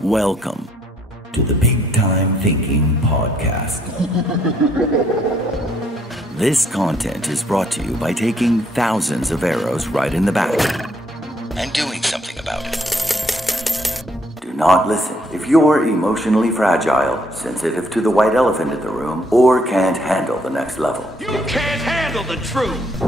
Welcome to the Big Time Thinking Podcast. This content is brought to you by taking thousands of arrows right in the back and doing something about it. Do not listen if you're emotionally fragile, sensitive to the white elephant in the room, or can't handle the next level. You can't handle the truth!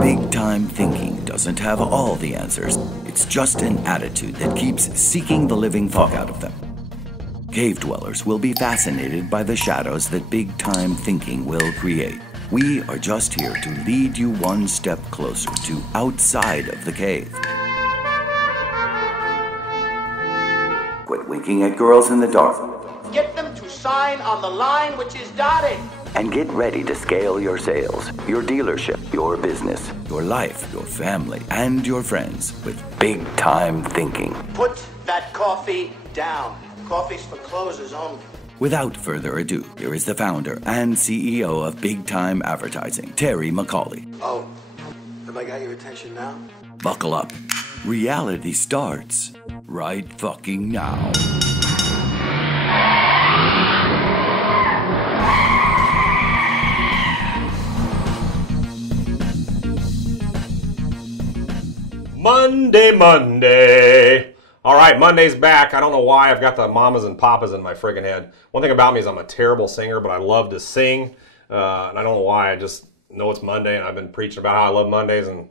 Big Time Thinking doesn't have all the answers. It's just an attitude that keeps seeking the living fuck out of them. Cave dwellers will be fascinated by the shadows that Big Time Thinking will create. We are just here to lead you one step closer to outside of the cave. Quit winking at girls in the dark. Get them to sign on the line which is dotted. And get ready to scale your sales, your dealership, your business, your life, your family, and your friends with Big Time Thinking. Put that coffee down. Coffee's for closers only. Without further ado, here is the founder and CEO of Big Time Advertising, Terry McCauley. Oh, have I got your attention now? Buckle up. Reality starts right fucking now. Monday. All right, Monday's back. I don't know why I've got the mamas and papas in my friggin' head. One thing about me is I'm a terrible singer, but I love to sing. And I don't know why. I just know it's Monday, and I've been preaching about how I love Mondays, and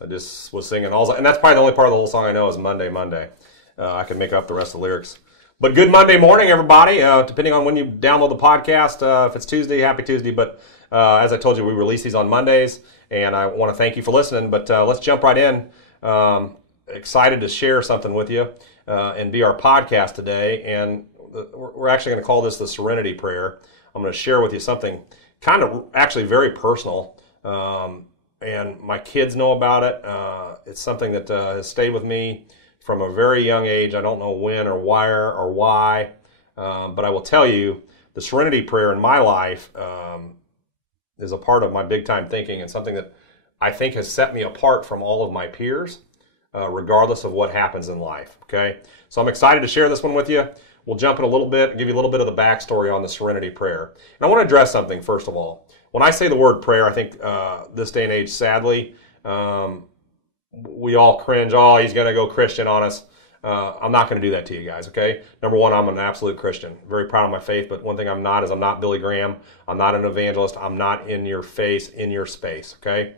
I just was singing. And that's probably the only part of the whole song I know is Monday, Monday. I can make up the rest of the lyrics. But good Monday morning, everybody. Depending on when you download the podcast, if it's Tuesday, happy Tuesday. But as I told you, we release these on Mondays, and I want to thank you for listening. But let's jump right in. Excited to share something with you and be our podcast today. And we're actually going to call this the Serenity Prayer. I'm going to share with you something kind of actually very personal. And my kids know about it. It's something that has stayed with me from a very young age. I don't know when or why, but I will tell you the Serenity Prayer in my life is a part of my big time thinking and something that I think has set me apart from all of my peers, regardless of what happens in life, okay? So I'm excited to share this one with you. We'll jump in a little bit and give you a little bit of the backstory on the Serenity Prayer. And I want to address something, first of all. When I say the word prayer, I think this day and age, sadly, we all cringe, oh, he's going to go Christian on us. I'm not going to do that to you guys, okay? Number one, I'm an absolute Christian. Very proud of my faith, but one thing I'm not is I'm not Billy Graham. I'm not an evangelist. I'm not in your face, in your space, okay?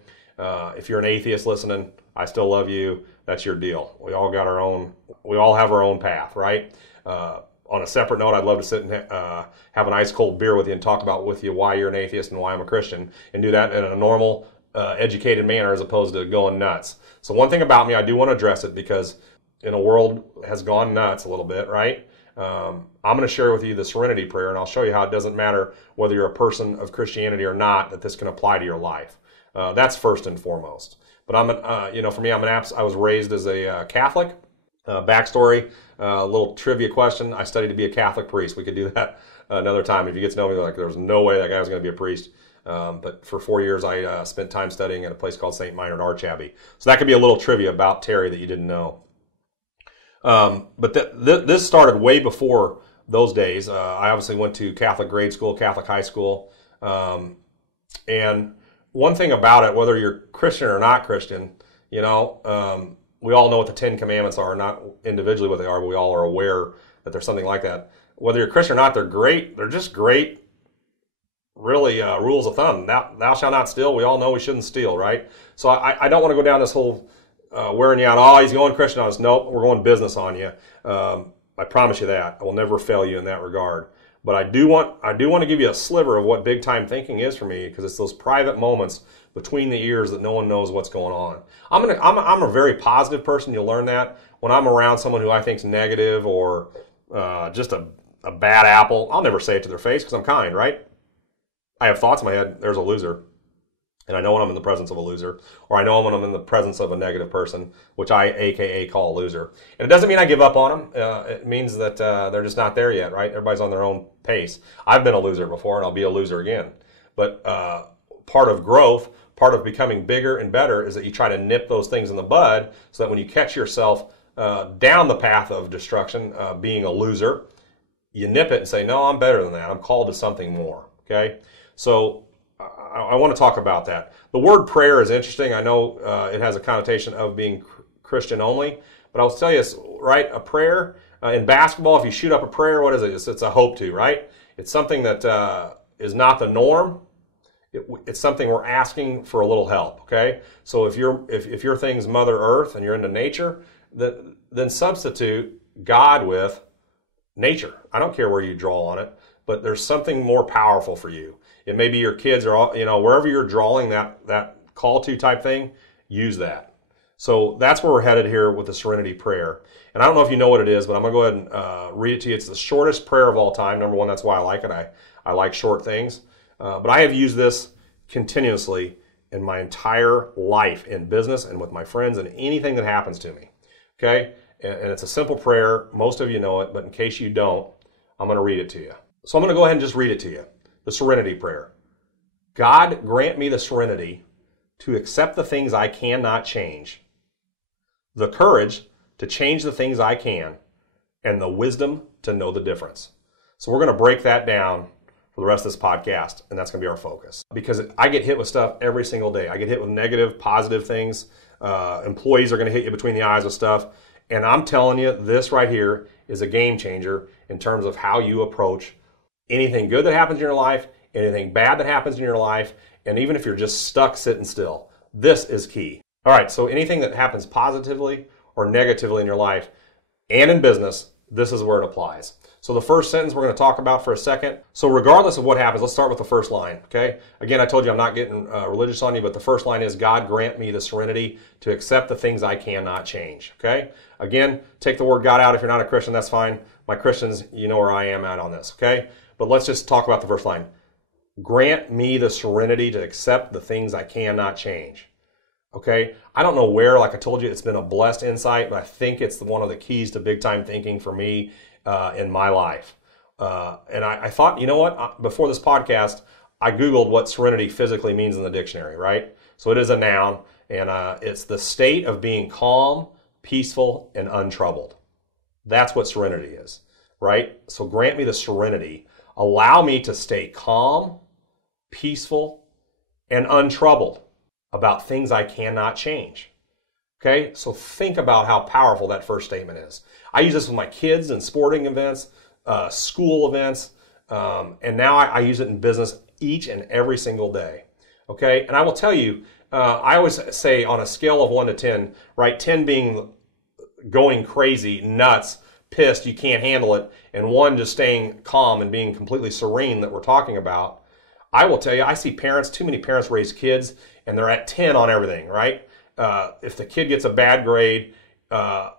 If you're an atheist listening, I still love you. That's your deal. We all have our own path, right? On a separate note, I'd love to sit and have an ice cold beer with you and talk about with you why you're an atheist and why I'm a Christian, and do that in a normal, educated manner as opposed to going nuts. So one thing about me, I do want to address it because in a world has gone nuts a little bit, right? I'm going to share with you the Serenity Prayer, and I'll show you how it doesn't matter whether you're a person of Christianity or not, that this can apply to your life. That's first and foremost. But for me, I was raised as a Catholic. Backstory, a little trivia question. I studied to be a Catholic priest. We could do that another time. If you get to know me, like there was no way that guy was going to be a priest. But for 4 years, I spent time studying at a place called St. Meinrad Archabbey. So that could be a little trivia about Terry that you didn't know. But this started way before those days. I obviously went to Catholic grade school, Catholic high school, and one thing about it, whether you're Christian or not Christian, we all know what the 10 Commandments are, not individually what they are, but we all are aware that there's something like that. Whether you're Christian or not, they're great. They're just great, really, rules of thumb. Thou shalt not steal. We all know we shouldn't steal, right? So I don't want to go down this whole wearing you out. Oh, he's going Christian on us. Nope, we're going business on you. I promise you that. I will never fail you in that regard. But I do want to give you a sliver of what big time thinking is for me, because it's those private moments between the ears that no one knows what's going on. I'm a very positive person. You'll learn that when I'm around someone who I think is negative or just a bad apple. I'll never say it to their face because I'm kind, right? I have thoughts in my head. There's a loser. And I know when I'm in the presence of a loser, or I know when I'm in the presence of a negative person, which I AKA call a loser. And it doesn't mean I give up on them. It means that they're just not there yet, right? Everybody's on their own pace. I've been a loser before, and I'll be a loser again. But part of growth, part of becoming bigger and better is that you try to nip those things in the bud so that when you catch yourself down the path of destruction, being a loser, you nip it and say, no, I'm better than that. I'm called to something more, okay? So I want to talk about that. The word prayer is interesting. I know it has a connotation of being Christian only, but I'll tell you, right, a prayer, in basketball, if you shoot up a prayer, what is it? It's a hope to, right? It's something that is not the norm. It's something we're asking for a little help, okay? So if your thing's Mother Earth and you're into nature, then substitute God with nature. I don't care where you draw on it, but there's something more powerful for you. It may be your kids or, wherever you're drawing that call to type thing, use that. So that's where we're headed here with the Serenity Prayer. And I don't know if you know what it is, but I'm going to go ahead and read it to you. It's the shortest prayer of all time. Number one, that's why I like it. I like short things. But I have used this continuously in my entire life in business and with my friends and anything that happens to me. Okay? And it's a simple prayer. Most of you know it, but in case you don't, I'm going to read it to you. So I'm going to go ahead and just read it to you. The Serenity Prayer. God, grant me the serenity to accept the things I cannot change, the courage to change the things I can, and the wisdom to know the difference. So we're going to break that down for the rest of this podcast, and that's going to be our focus. Because I get hit with stuff every single day. I get hit with negative, positive things. Employees are going to hit you between the eyes with stuff. And I'm telling you, this right here is a game changer in terms of how you approach anything good that happens in your life, anything bad that happens in your life, and even if you're just stuck sitting still. This is key. All right, so anything that happens positively or negatively in your life and in business, this is where it applies. So the first sentence we're going to talk about for a second. So regardless of what happens, let's start with the first line, okay? Again, I told you I'm not getting religious on you, but the first line is, God grant me the serenity to accept the things I cannot change, okay? Again, take the word God out. If you're not a Christian, that's fine. My Christians, you know where I am at on this, okay? But let's just talk about the first line. Grant me the serenity to accept the things I cannot change. Okay, I don't know where, like I told you, it's been a blessed insight, but I think it's one of the keys to big time thinking for me in my life. And I thought, you know what, before this podcast, I Googled what serenity physically means in the dictionary, right? So it is a noun, and it's the state of being calm, peaceful, and untroubled. That's what serenity is, right? So grant me the serenity. Allow me to stay calm, peaceful, and untroubled about things I cannot change. Okay, so think about how powerful that first statement is. I use this with my kids in sporting events, school events, and now I use it in business each and every single day. Okay, and I will tell you, I always say on a scale of 1 to 10, right, 10 being going crazy, nuts, pissed, you can't handle it, and 1 just staying calm and being completely serene that we're talking about. I will tell you, I see parents, too many parents raise kids, and they're at 10 on everything, right? If the kid gets a bad grade,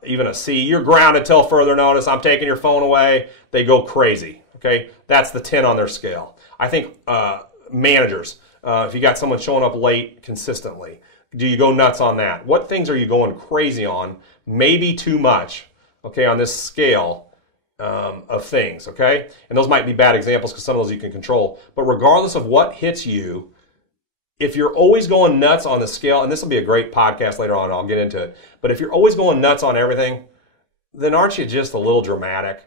even a C, you're grounded till further notice, I'm taking your phone away, they go crazy, okay? That's the 10 on their scale. I think managers, if you got someone showing up late consistently, do you go nuts on that? What things are you going crazy on? Maybe too much, okay, on this scale of things, okay? And those might be bad examples because some of those you can control. But regardless of what hits you, if you're always going nuts on the scale, and this will be a great podcast later on, I'll get into it, but if you're always going nuts on everything, then aren't you just a little dramatic?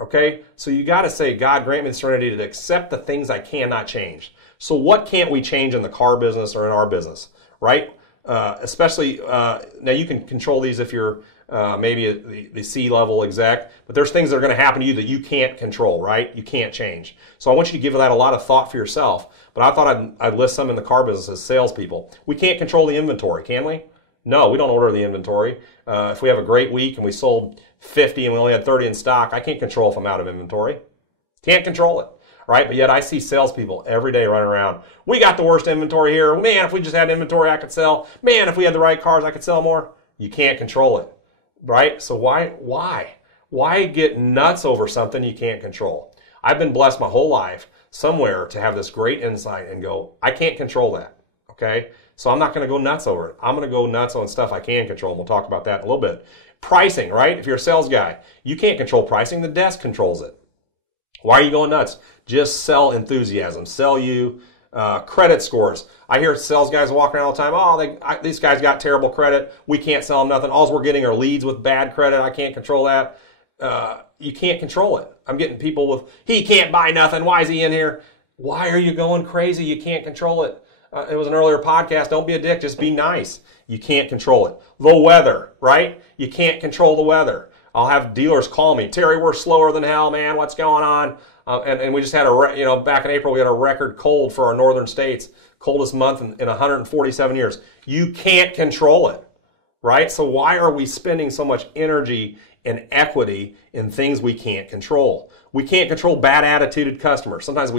Okay? So you got to say, God, grant me the serenity to accept the things I cannot change. So what can't we change in the car business or in our business, right? Especially, now you can control these if you're maybe the C-level exec, but there's things that are going to happen to you that you can't control, right? You can't change. So I want you to give that a lot of thought for yourself, but I thought I'd list some in the car business as salespeople. We can't control the inventory, can we? No, we don't order the inventory. If we have a great week and we sold 50 and we only had 30 in stock, I can't control if I'm out of inventory. Can't control it, right? But yet I see salespeople every day running around. We got the worst inventory here. Man, if we just had inventory I could sell. Man, if we had the right cars I could sell more. You can't control it, right? So why get nuts over something you can't control? I've been blessed my whole life somewhere to have this great insight and go, I can't control that, okay? So I'm not going to go nuts over it. I'm going to go nuts on stuff I can control, and we'll talk about that in a little bit. Pricing, right? If you're a sales guy, you can't control pricing. The desk controls it. Why are you going nuts? Just sell enthusiasm. Sell you. Credit scores. I hear sales guys walking around all the time, oh, these guys got terrible credit. We can't sell them nothing. All we're getting are leads with bad credit. I can't control that. You can't control it. I'm getting people with, he can't buy nothing. Why is he in here? Why are you going crazy? You can't control it. It was an earlier podcast. Don't be a dick. Just be nice. You can't control it. The weather, right? You can't control the weather. I'll have dealers call me, Terry, we're slower than hell, man. What's going on? And we just had back in April, we had a record cold for our northern states, coldest month in 147 years. You can't control it, right? So why are we spending so much energy and equity in things we can't control? We can't control bad attituded customers. Sometimes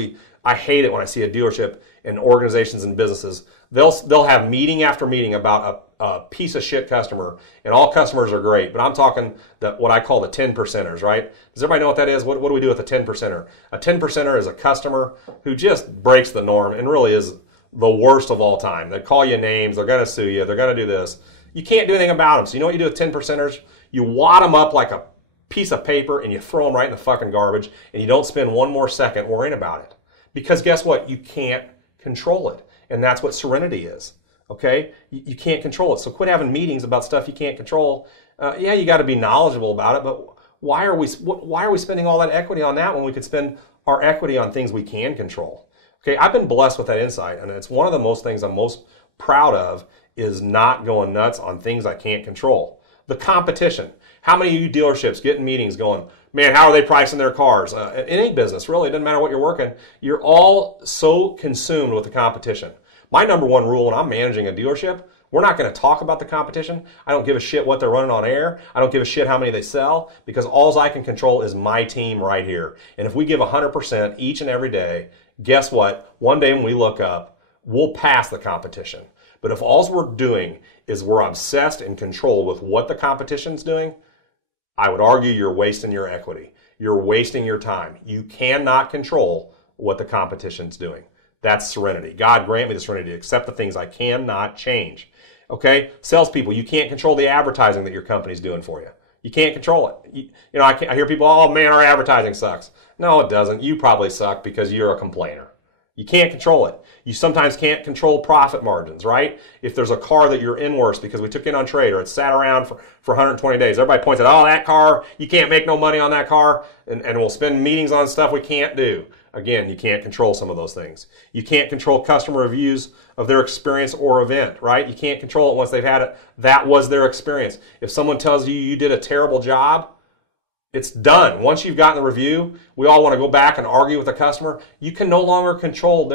I hate it when I see a dealership and organizations and businesses. They'll have meeting after meeting about a piece of shit customer, and all customers are great. But I'm talking what I call the 10%ers, right? Does everybody know what that is? What do we do with a 10%er? A 10%er is a customer who just breaks the norm and really is the worst of all time. They call you names. They're going to sue you. They're going to do this. You can't do anything about them. So you know what you do with 10%ers? You wad them up like a piece of paper and you throw them right in the fucking garbage, and you don't spend one more second worrying about it. Because guess what? You can't control it. And that's what serenity is. Okay? You can't control it. So quit having meetings about stuff you can't control. Yeah, you got to be knowledgeable about it, but why are we spending all that equity on that when we could spend our equity on things we can control? Okay, I've been blessed with that insight, and it's one of the most things I'm most proud of is not going nuts on things I can't control. The competition. How many of you dealerships get in meetings going, man, how are they pricing their cars? In any business, really, it doesn't matter what you're working. You're all so consumed with the competition. My number one rule when I'm managing a dealership, we're not going to talk about the competition. I don't give a shit what they're running on air. I don't give a shit how many they sell, because all I can control is my team right here. And if we give 100% each and every day, guess what? One day when we look up, we'll pass the competition. But if all we're doing is we're obsessed and controlled with what the competition's doing, I would argue you're wasting your equity. You're wasting your time. You cannot control what the competition's doing. That's serenity. God grant me the serenity to accept the things I cannot change. Okay? Salespeople, you can't control the advertising that your company's doing for you. You can't control it. I hear people, oh man, our advertising sucks. No, it doesn't. You probably suck because you're a complainer. You can't control it. You sometimes can't control profit margins, right? If there's a car that you're in worse because we took it on trade or it sat around for 120 days, everybody points at, oh, that car, you can't make no money on that car, and we'll spend meetings on stuff we can't do. Again, you can't control some of those things. You can't control customer reviews of their experience or event, right? You can't control it once they've had it. That was their experience. If someone tells you you did a terrible job, it's done. Once you've gotten the review, we all want to go back and argue with the customer. You can no longer control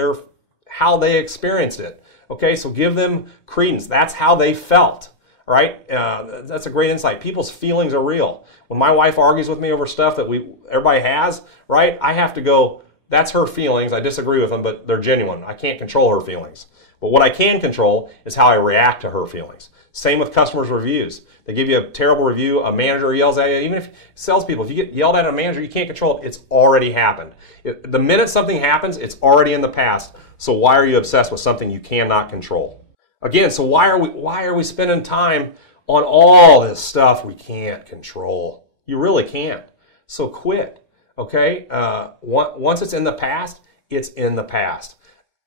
how they experienced it. Okay, so give them credence. That's how they felt, right? That's a great insight. People's feelings are real. When my wife argues with me over stuff that everybody has, right? I have to go, that's her feelings. I disagree with them, but they're genuine. I can't control her feelings. But what I can control is how I react to her feelings. Same with customers' reviews. They give you a terrible review, a manager yells at you. Even if salespeople, if you get yelled at a manager, you can't control it. It's already happened. The minute something happens, it's already in the past. So why are you obsessed with something you cannot control? Again, so why are we spending time on all this stuff we can't control? You really can't. So quit. Okay? Once it's in the past, it's in the past.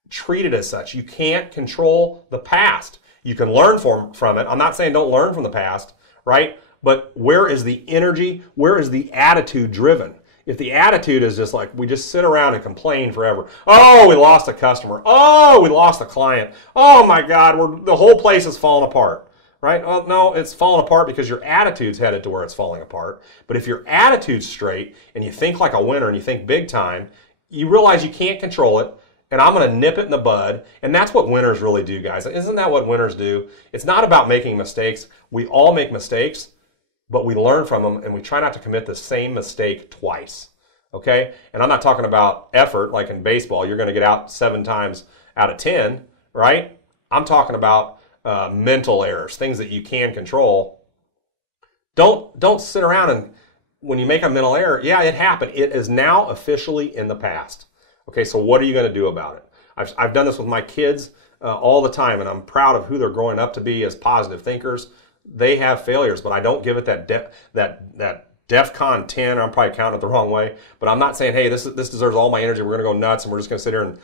Treat it as such. You can't control the past. You can learn from it. I'm not saying don't learn from the past, right? But where is the energy? Where is the attitude driven? If the attitude is just like we just sit around and complain forever. Oh, we lost a customer. Oh, we lost a client. Oh my God, the whole place is falling apart, right? Well, no, it's falling apart because your attitude's headed to where it's falling apart. But if your attitude's straight and you think like a winner and you think big time, you realize you can't control it. And I'm going to nip it in the bud. And that's what winners really do, guys. Isn't that what winners do? It's not about making mistakes. We all make mistakes, but we learn from them and we try not to commit the same mistake twice. Okay? And I'm not talking about effort like in baseball. You're going to get out 7 times out of 10, right? I'm talking about mental errors, things that you can control. Don't sit around and when you make a mental error, yeah, it happened. It is now officially in the past. Okay, so what are you going to do about it? I've done this with my kids all the time, and I'm proud of who they're growing up to be as positive thinkers. They have failures, but I don't give it that DEFCON 10. I'm probably counting it the wrong way, but I'm not saying, hey, this deserves all my energy. We're going to go nuts, and we're just going to sit here and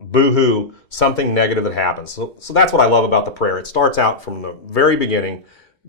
boo-hoo, something negative that happens. So that's what I love about the prayer. It starts out from the very beginning,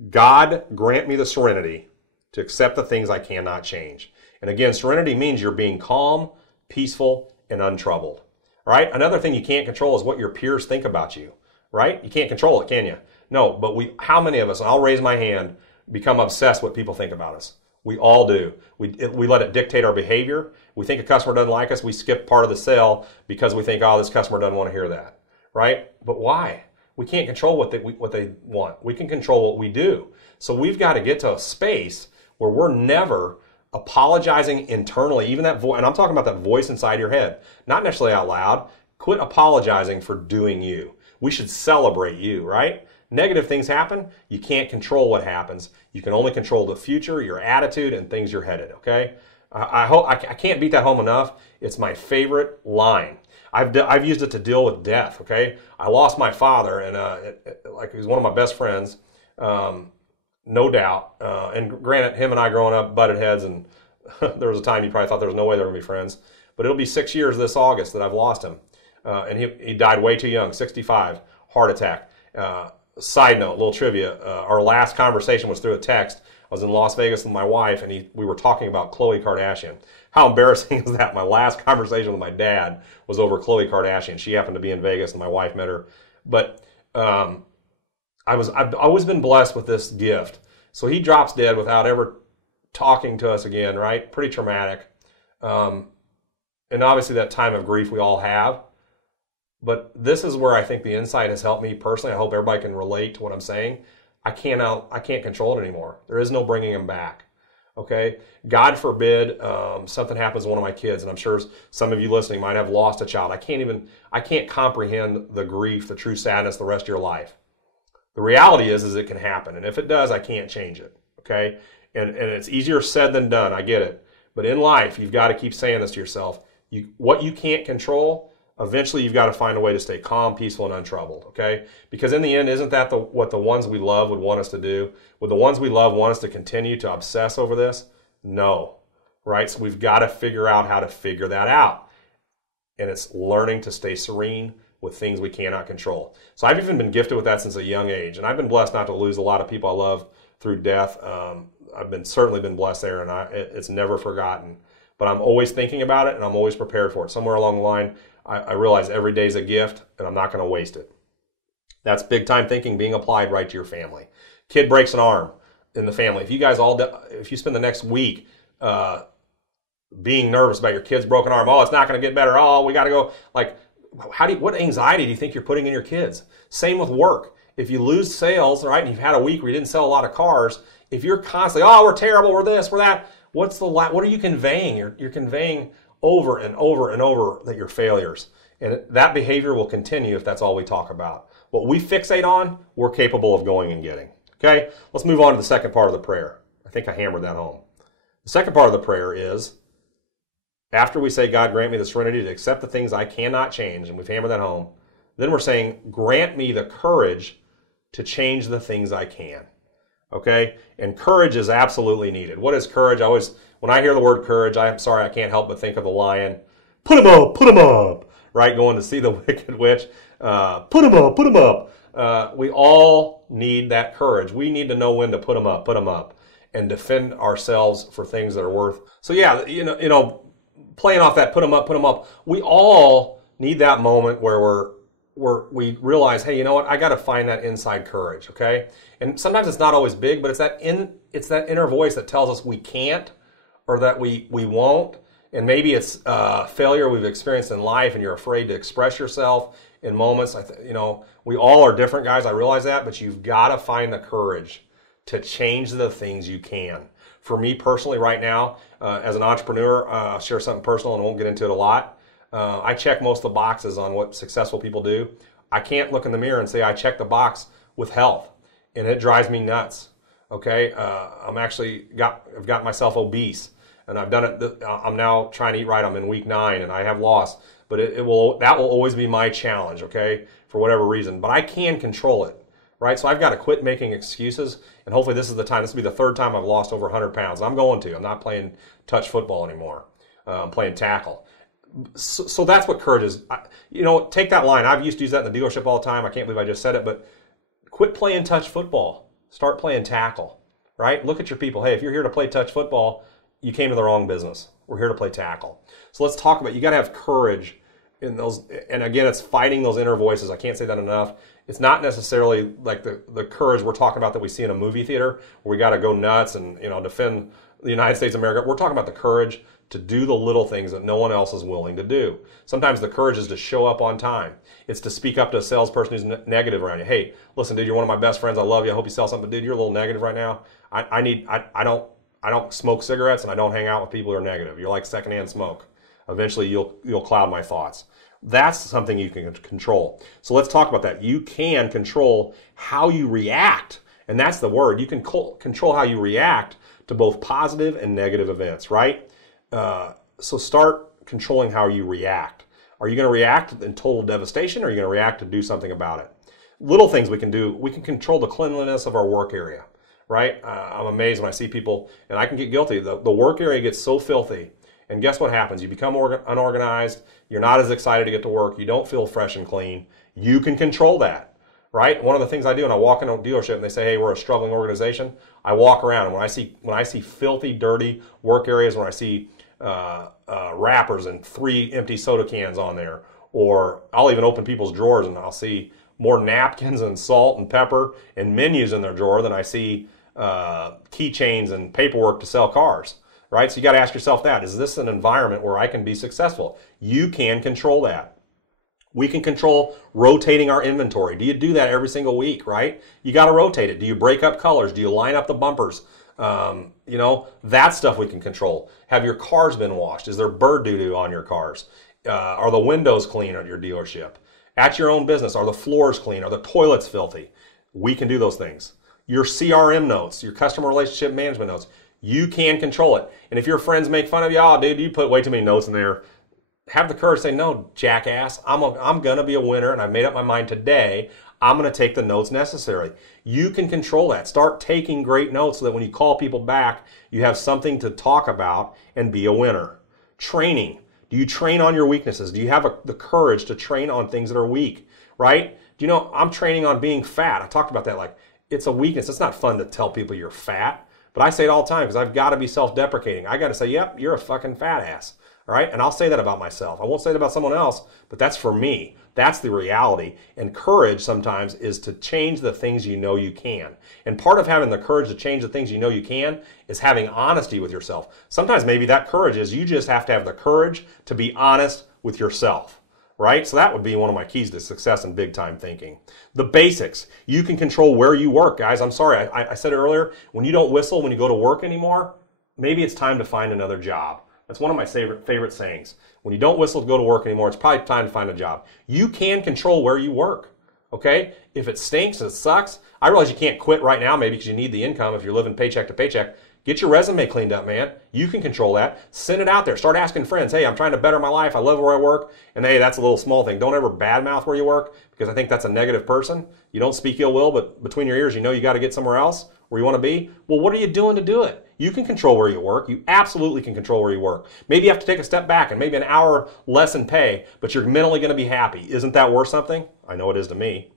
God grant me the serenity to accept the things I cannot change. And again, serenity means you're being calm, peaceful, and untroubled. All right? Another thing you can't control is what your peers think about you. Right? You can't control it, can you? No, but how many of us, and I'll raise my hand, become obsessed with what people think about us? We all do. We let it dictate our behavior. We think a customer doesn't like us, we skip part of the sale because we think, oh, this customer doesn't want to hear that. Right? But why? We can't control what they want. We can control what we do. So we've got to get to a space where we're never apologizing internally, even that voice, and I'm talking about that voice inside your head, not necessarily out loud. Quit apologizing for doing you. We should celebrate you, right? Negative things happen. You can't control what happens. You can only control the future, your attitude, and things you're headed, okay? I can't beat that home enough. It's my favorite line. I've used it to deal with death, okay? I lost my father, and like he was one of my best friends, no doubt. And granted, him and I growing up butted heads, and there was a time you probably thought there was no way they were going to be friends. But it'll be 6 years this August that I've lost him. And he died way too young, 65, heart attack. Side note, little trivia, our last conversation was through a text. I was in Las Vegas with my wife, and we were talking about Khloe Kardashian. How embarrassing is that? My last conversation with my dad was over Khloe Kardashian. She happened to be in Vegas, and my wife met her. But I've always been blessed with this gift. So he drops dead without ever talking to us again, right? Pretty traumatic. And obviously that time of grief we all have. But this is where I think the insight has helped me personally. I hope everybody can relate to what I'm saying. I can't control it anymore. There is no bringing him back. Okay? God forbid something happens to one of my kids, and I'm sure some of you listening might have lost a child. I can't comprehend the grief, the true sadness the rest of your life. The reality is it can happen, and if it does, I can't change it. Okay? And it's easier said than done. I get it. But in life, you've got to keep saying this to yourself. What you can't control, eventually you've got to find a way to stay calm, peaceful, and untroubled, okay? Because in the end, isn't that what the ones we love would want us to do? Would the ones we love want us to continue to obsess over this? No, right? So we've got to figure out how to figure that out. And it's learning to stay serene with things we cannot control. So I've even been gifted with that since a young age. And I've been blessed not to lose a lot of people I love through death. I've certainly been blessed there, and it's never forgotten. But I'm always thinking about it, and I'm always prepared for it. Somewhere along the line, I realize every day is a gift, and I'm not going to waste it. That's big time thinking being applied right to your family. Kid breaks an arm in the family. If you spend the next week being nervous about your kid's broken arm, oh, it's not going to get better. Oh, we got to go. Like, what anxiety do you think you're putting in your kids? Same with work. If you lose sales, right, and you've had a week where you didn't sell a lot of cars, if you're constantly, oh, we're terrible, we're this, we're that, what are you conveying? You're conveying over and over and over that you're failures. And that behavior will continue if that's all we talk about. What we fixate on, we're capable of going and getting. Okay? Let's move on to the second part of the prayer. I think I hammered that home. The second part of the prayer is, after we say, God, grant me the serenity to accept the things I cannot change, and we've hammered that home, then we're saying, grant me the courage to change the things I can. Okay? And courage is absolutely needed. What is courage? When I hear the word courage, I'm sorry, I can't help but think of the lion. Put him up, right? Going to see the wicked witch. Put him up. We all need that courage. We need to know when to put him up, and defend ourselves for things that are worth. So yeah, playing off that put him up. We all need that moment where we realize, hey, you know what? I got to find that inside courage, okay? And sometimes it's not always big, but it's that inner voice that tells us we can't, or that we won't. And maybe it's failure we've experienced in life, and you're afraid to express yourself in moments. We all are different, guys. I realize that, but you've got to find the courage to change the things you can. For me personally, right now, as an entrepreneur, I'll share something personal and I won't get into it a lot. I check most of the boxes on what successful people do. I can't look in the mirror and say I check the box with health, and it drives me nuts. Okay, I've got myself obese, and I've done it. I'm now trying to eat right. I'm in week 9, and I have lost, but that will always be my challenge. Okay, for whatever reason, but I can control it. Right, so I've got to quit making excuses, and hopefully this is the time. This will be the third time I've lost over 100 pounds. I'm not playing touch football anymore. I'm playing tackle. So that's what courage is. Take that line. I've used to use that in the dealership all the time. I can't believe I just said it, but quit playing touch football. Start playing tackle, right? Look at your people. Hey, if you're here to play touch football, you came to the wrong business. We're here to play tackle. So let's talk about, you got to have courage in those. And again, it's fighting those inner voices. I can't say that enough. It's not necessarily like the courage we're talking about that we see in a movie theater where we got to go nuts and, defend the United States of America. We're talking about the courage to do the little things that no one else is willing to do. Sometimes the courage is to show up on time. It's to speak up to a salesperson who's negative around you. Hey, listen, dude, you're one of my best friends. I love you. I hope you sell something. Dude, you're a little negative right now. I don't smoke cigarettes and I don't hang out with people who are negative. You're like secondhand smoke. Eventually you'll cloud my thoughts. That's something you can control. So let's talk about that. You can control how you react. And that's the word. You can control how you react to both positive and negative events, right? So start controlling how you react. Are you going to react in total devastation, or are you going to react to do something about it? Little things we can do. We can control the cleanliness of our work area, right? I'm amazed when I see people, and I can get guilty. The work area gets so filthy. And guess what happens? You become unorganized. You're not as excited to get to work. You don't feel fresh and clean. You can control that, right? One of the things I do when I walk into a dealership and they say, hey, we're a struggling organization, I walk around, and when I see filthy, dirty work areas, when I see wrappers and 3 empty soda cans on there, or I'll even open people's drawers and I'll see more napkins and salt and pepper and menus in their drawer than I see keychains and paperwork to sell cars. Right? So you got to ask yourself that. Is this an environment where I can be successful? You can control that. We can control rotating our inventory. Do you do that every single week, right? You got to rotate it. Do you break up colors? Do you line up the bumpers? That stuff we can control. Have your cars been washed? Is there bird doo-doo on your cars? Are the windows clean at your dealership? At your own business, are the floors clean? Are the toilets filthy? We can do those things. Your CRM notes, your customer relationship management notes, you can control it. And if your friends make fun of you, oh, dude, you put way too many notes in there, have the courage to say, no, jackass, I'm going to be a winner, and I've made up my mind today. I'm going to take the notes necessary. You can control that. Start taking great notes so that when you call people back, you have something to talk about and be a winner. Training. Do you train on your weaknesses? Do you have the courage to train on things that are weak, right? Do you know, I'm training on being fat. I talked about that. Like, it's a weakness. It's not fun to tell people you're fat. But I say it all the time because I've got to be self-deprecating. I got to say, yep, you're a fucking fat ass. All right? And I'll say that about myself. I won't say it about someone else, but that's for me. That's the reality. And courage sometimes is to change the things you know you can. And part of having the courage to change the things you know you can is having honesty with yourself. Sometimes maybe that courage is you just have to have the courage to be honest with yourself. Right? So that would be one of my keys to success in big time thinking. The basics. You can control where you work, guys. I'm sorry, I said it earlier. When you don't whistle when you go to work anymore, maybe it's time to find another job. That's one of my favorite sayings. When you don't whistle to go to work anymore, it's probably time to find a job. You can control where you work. Okay? If it stinks, it sucks. I realize you can't quit right now, maybe because you need the income if you're living paycheck to paycheck. Get your resume cleaned up, man. You can control that. Send it out there. Start asking friends, hey, I'm trying to better my life. I love where I work. And hey, that's a little small thing. Don't ever badmouth where you work because I think that's a negative person. You don't speak ill will, but between your ears, you know you got to get somewhere else where you want to be. Well, what are you doing to do it? You can control where you work. You absolutely can control where you work. Maybe you have to take a step back and maybe an hour less in pay, but you're mentally going to be happy. Isn't that worth something? I know it is to me.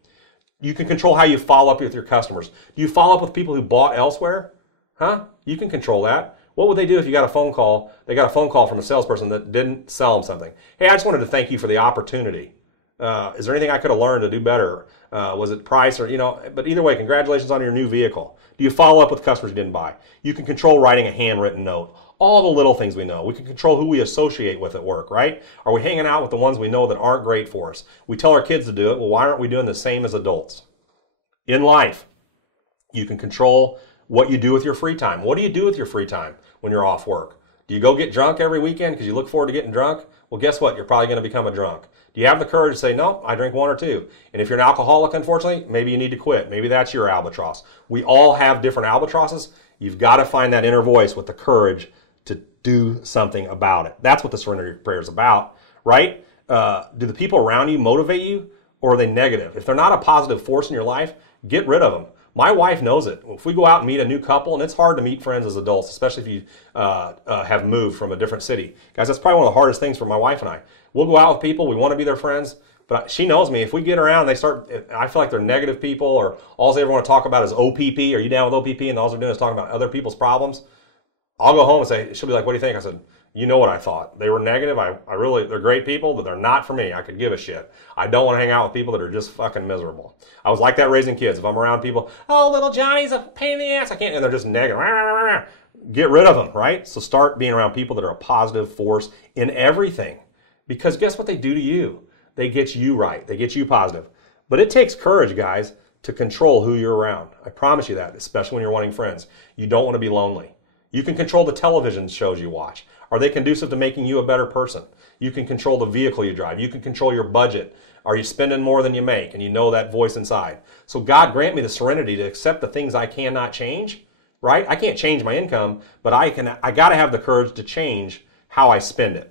You can control how you follow up with your customers. Do you follow up with people who bought elsewhere? Huh? You can control that. What would they do if you got a phone call? They got a phone call from a salesperson that didn't sell them something. Hey, I just wanted to thank you for the opportunity. Is there anything I could have learned to do better? Was it price or, but either way, congratulations on your new vehicle. Do you follow up with customers you didn't buy? You can control writing a handwritten note. All the little things we know. We can control who we associate with at work, right? Are we hanging out with the ones we know that aren't great for us? We tell our kids to do it. Well, why aren't we doing the same as adults? In life, you can control what you do with your free time. What do you do with your free time when you're off work? Do you go get drunk every weekend because you look forward to getting drunk? Well, guess what? You're probably going to become a drunk. Do you have the courage to say, no, I drink 1 or 2? And if you're an alcoholic, unfortunately, maybe you need to quit. Maybe that's your albatross. We all have different albatrosses. You've got to find that inner voice with the courage to do something about it. That's what the Serenity Prayer is about, right? Do the people around you motivate you, or are they negative? If they're not a positive force in your life, get rid of them. My wife knows it. If we go out and meet a new couple, and it's hard to meet friends as adults, especially if you have moved from a different city. Guys, that's probably one of the hardest things for my wife and I. We'll go out with people, we want to be their friends, but she knows me. If we get around and I feel like they're negative people, or all they ever want to talk about is OPP, are you down with OPP? And all they're doing is talking about other people's problems. I'll go home and say, she'll be like, what do you think? I said, you know what I thought. They were negative. They're great people, but they're not for me. I could give a shit. I don't want to hang out with people that are just fucking miserable. I was like that raising kids. If I'm around people, oh, little Johnny's a pain in the ass, I can't, and they're just negative. Get rid of them, right? So start being around people that are a positive force in everything. Because guess what they do to you? They get you right. They get you positive. But it takes courage, guys, to control who you're around. I promise you that, especially when you're wanting friends. You don't want to be lonely. You can control the television shows you watch. Are they conducive to making you a better person? You can control the vehicle you drive. You can control your budget. Are you spending more than you make? And you know that voice inside. So God grant me the serenity to accept the things I cannot change, right? I can't change my income, but I got to have the courage to change how I spend it,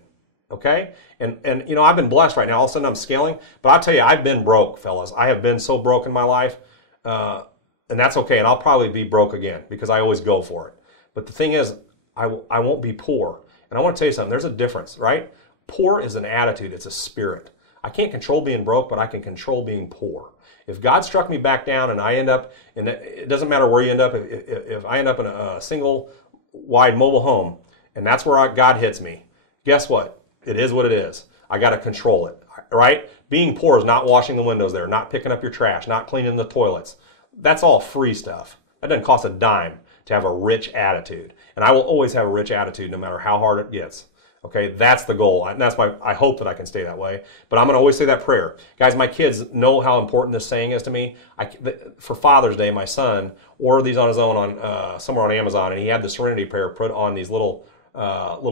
okay? And you know, I've been blessed right now. All of a sudden I'm scaling, but I'll tell you, I've been broke, fellas. I have been so broke in my life, and that's okay. And I'll probably be broke again because I always go for it. But the thing is, I won't be poor. And I want to tell you something. There's a difference, right? Poor is an attitude. It's a spirit. I can't control being broke, but I can control being poor. If God struck me back down and I end up, and it doesn't matter where you end up, if I end up in a single wide mobile home, and that's where God hits me, guess what? It is what it is. I got to control it, right? Being poor is not washing the windows there, not picking up your trash, not cleaning the toilets. That's all free stuff. That doesn't cost a dime to have a rich attitude. And I will always have a rich attitude no matter how hard it gets. Okay, that's the goal. And I hope that I can stay that way. But I'm going to always say that prayer. Guys, my kids know how important this saying is to me. For Father's Day, my son ordered these on his own on somewhere on Amazon, and he had the Serenity Prayer put on these little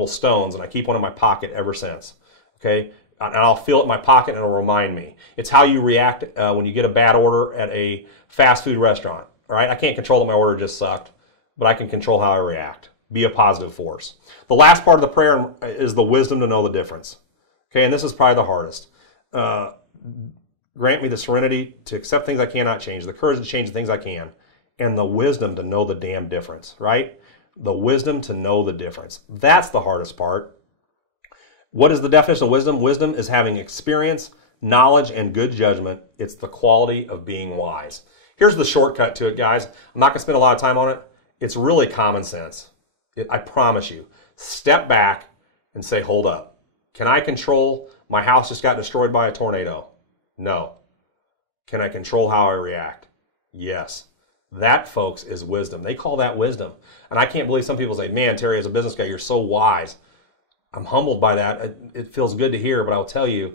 stones, and I keep one in my pocket ever since. Okay, and I'll feel it in my pocket, and it'll remind me. It's how you react when you get a bad order at a fast food restaurant. All right, I can't control that my order just sucked, but I can control how I react. Be a positive force. The last part of the prayer is the wisdom to know the difference. Okay, and this is probably the hardest. Grant me the serenity to accept things I cannot change, the courage to change the things I can, and the wisdom to know the damn difference, right? The wisdom to know the difference. That's the hardest part. What is the definition of wisdom? Wisdom is having experience, knowledge, and good judgment. It's the quality of being wise. Here's the shortcut to it, guys. I'm not going to spend a lot of time on it. It's really common sense. I promise you. Step back and say, hold up. Can I control my house just got destroyed by a tornado? No. Can I control how I react? Yes. That, folks, is wisdom. They call that wisdom. And I can't believe some people say, man, Terry, as a business guy, you're so wise. I'm humbled by that. It feels good to hear, but I'll tell you,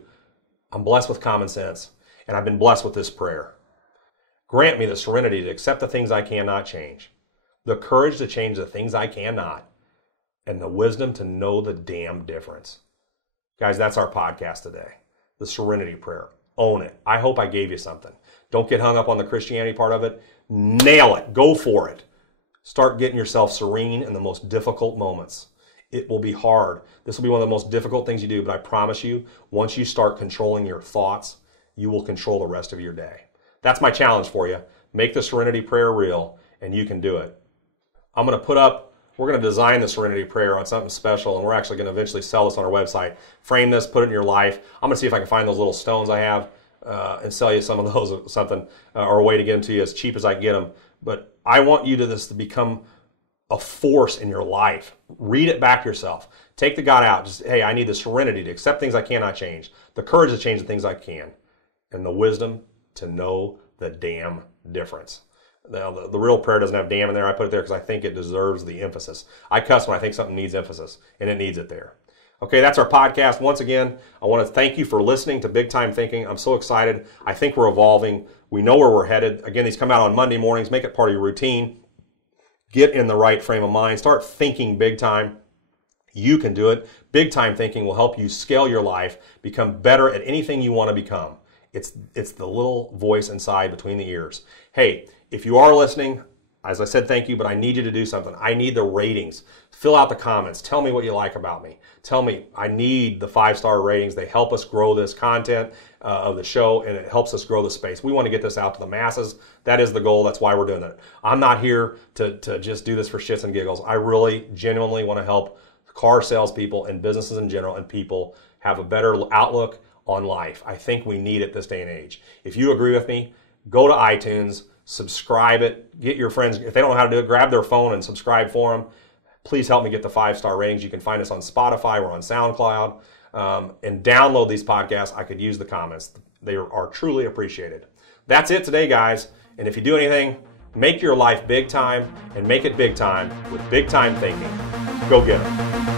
I'm blessed with common sense. And I've been blessed with this prayer. Grant me the serenity to accept the things I cannot change, the courage to change the things I cannot, and the wisdom to know the damn difference. Guys, that's our podcast today. The Serenity Prayer. Own it. I hope I gave you something. Don't get hung up on the Christianity part of it. Nail it. Go for it. Start getting yourself serene in the most difficult moments. It will be hard. This will be one of the most difficult things you do, but I promise you, once you start controlling your thoughts, you will control the rest of your day. That's my challenge for you. Make the Serenity Prayer real, and you can do it. I'm going to we're going to design the Serenity Prayer on something special, and we're actually going to eventually sell this on our website. Frame this, put it in your life. I'm going to see if I can find those little stones I have and sell you some of those or something, or a way to get them to you as cheap as I can get them. But I want you to become a force in your life. Read it back to yourself. Take the God out. Just, hey, I need the serenity to accept things I cannot change, the courage to change the things I can, and the wisdom to know the damn difference. Now, the real prayer doesn't have damn in there. I put it there because I think it deserves the emphasis. I cuss when I think something needs emphasis, and it needs it there. Okay, that's our podcast. Once again, I want to thank you for listening to Big Time Thinking. I'm so excited. I think we're evolving. We know where we're headed. Again, these come out on Monday mornings. Make it part of your routine. Get in the right frame of mind. Start thinking big time. You can do it. Big Time Thinking will help you scale your life, become better at anything you want to become. It's the little voice inside between the ears. Hey, if you are listening, as I said, thank you, but I need you to do something. I need the ratings. Fill out the comments. Tell me what you like about me. Tell me, I need the 5-star ratings. They help us grow this content of the show, and it helps us grow the space. We want to get this out to the masses. That is the goal. That's why we're doing it. I'm not here to just do this for shits and giggles. I really, genuinely want to help car salespeople and businesses in general and people have a better outlook on life. I think we need it this day and age. If you agree with me, go to iTunes, subscribe it, get your friends, if they don't know how to do it, grab their phone and subscribe for them. Please help me get the 5-star ratings. You can find us on Spotify, we're on SoundCloud, and download these podcasts. I could use the comments. They are truly appreciated. That's it today, guys. And if you do anything, make your life big time and make it big time with big time thinking. Go get them.